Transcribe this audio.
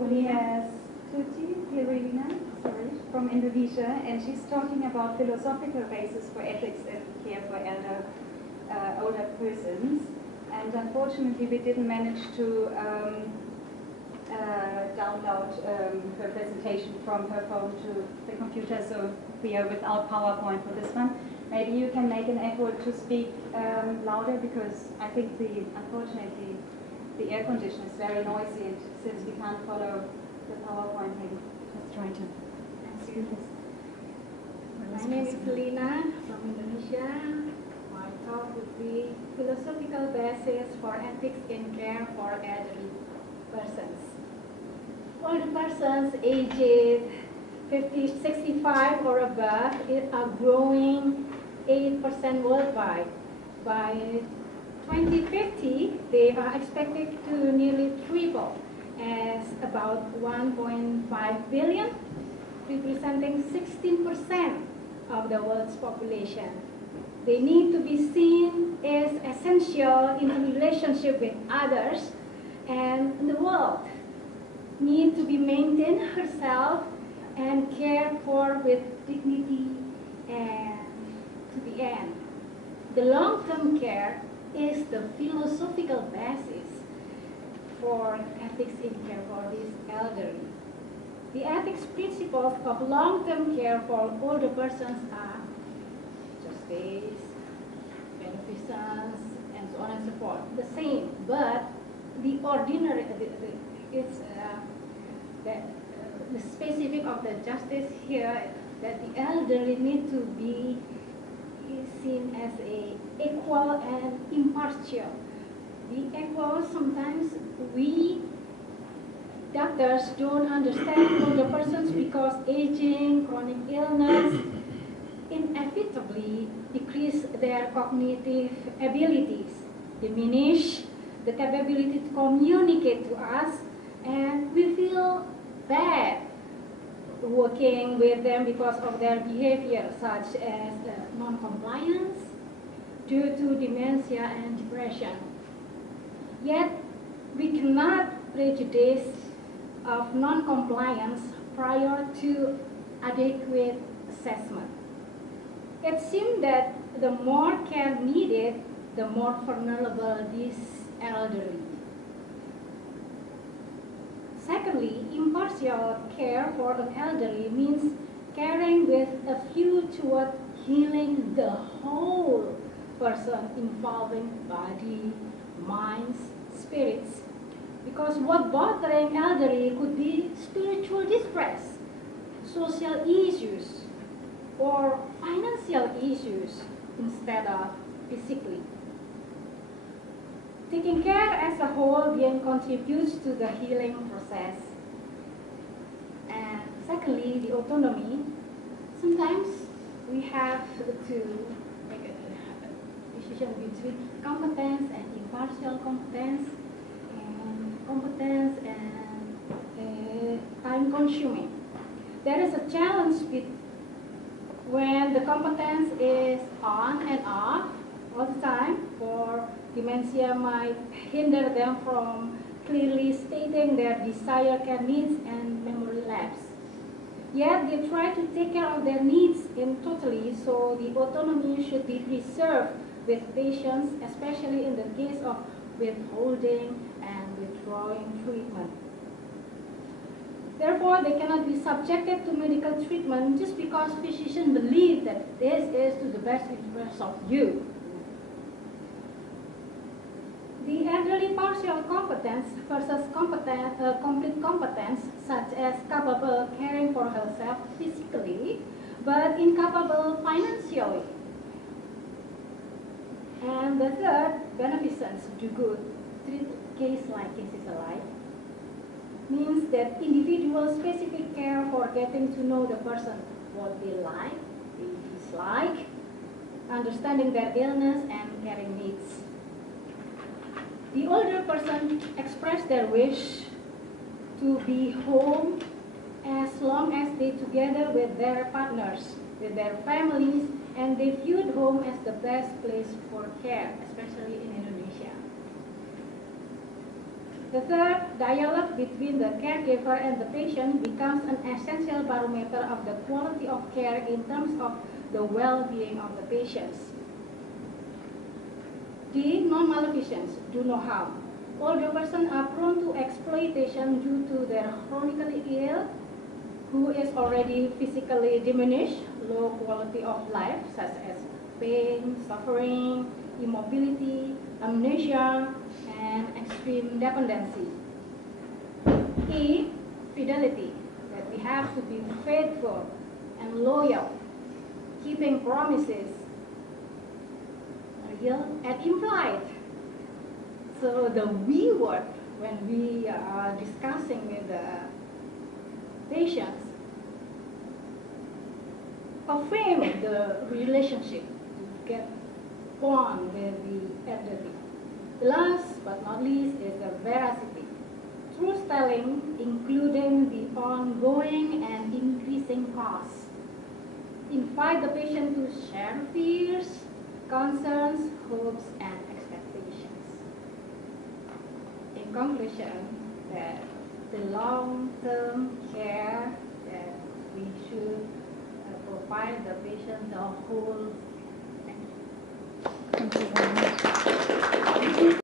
Ulias Tuti Hirina, from Indonesia, and she's talking about philosophical basis for ethics and care for older persons. And unfortunately, we didn't manage to download her presentation from her phone to the computer, so we are without PowerPoint for this one. Maybe you can make an effort to speak louder, because I think unfortunately the air condition is very noisy, and since we can't follow the PowerPoint, maybe let's try to do this. My name is Lina from Indonesia. My talk would be philosophical basis for ethics in care for elderly persons. Older persons aged 50, 65 or above are growing 8% worldwide. By 2050, they are expected to nearly triple, as about 1.5 billion, representing 16% of the world's population. They need to be seen as essential in relationship with others, and the world need to be maintained herself and cared for with dignity and to the end. The long-term care is the philosophical basis for ethics in care for these elderly. The ethics principles of long-term care for older persons are justice, beneficence, and so on and so forth. The same, but the ordinary, the specific of the justice here, that the elderly need to be seen as equal and impartial. The equal, sometimes we doctors don't understand older persons because aging, chronic illness inevitably decrease their cognitive abilities, diminish the capability to communicate to us, and we feel bad working with them because of their behavior, such as non-compliance due to dementia and depression. Yet, we cannot prejudice of non-compliance prior to adequate assessment. It seems that the more care needed, the more vulnerable these elderly. Secondly, impartial care for an elderly means caring with a view toward healing the whole person, involving body, minds, spirits. Because what bothering elderly could be spiritual distress, social issues, or financial issues instead of physically. Taking care as a whole then contributes to the healing process. And secondly, the autonomy. Sometimes we have to make a decision between competence and impartial competence, and time-consuming. There is a challenge when the competence is on and off all the time, for dementia might hinder them from clearly stating their desired care needs and memory lapse. Yet they try to take care of their needs in totally, so the autonomy should be preserved with patients, especially in the case of withholding and withdrawing treatment. Therefore, they cannot be subjected to medical treatment just because physicians believe that this is to the best interest of you. The elderly partial competence versus complete competence, such as capable caring for herself physically, but incapable financially. And the third, beneficence, do good, treat case like cases alike, means that individual specific care for getting to know the person, what they like, they dislike, understanding their illness and caring needs. The older person expressed their wish to be home as long as they together with their partners, with their families, and they viewed home as the best place for care, especially in Indonesia. The third, dialogue between the caregiver and the patient becomes an essential barometer of the quality of care in terms of the well-being of the patients. D, non-maleficence, do no harm. Older persons are prone to exploitation due to their chronically ill, who is already physically diminished, low quality of life, such as pain, suffering, immobility, amnesia, and extreme dependency. E, fidelity, that we have to be faithful and loyal, keeping promises, real and implied. So the we word, when we are discussing with the patients, affirm the relationship, get bond with the elderly. Last but not least is the veracity. Truth telling, including the ongoing and increasing costs. Invite the patient to share fears, concerns, hopes, and expectations. In conclusion, that the long-term care that we should provide the patient the whole. Thank you very much.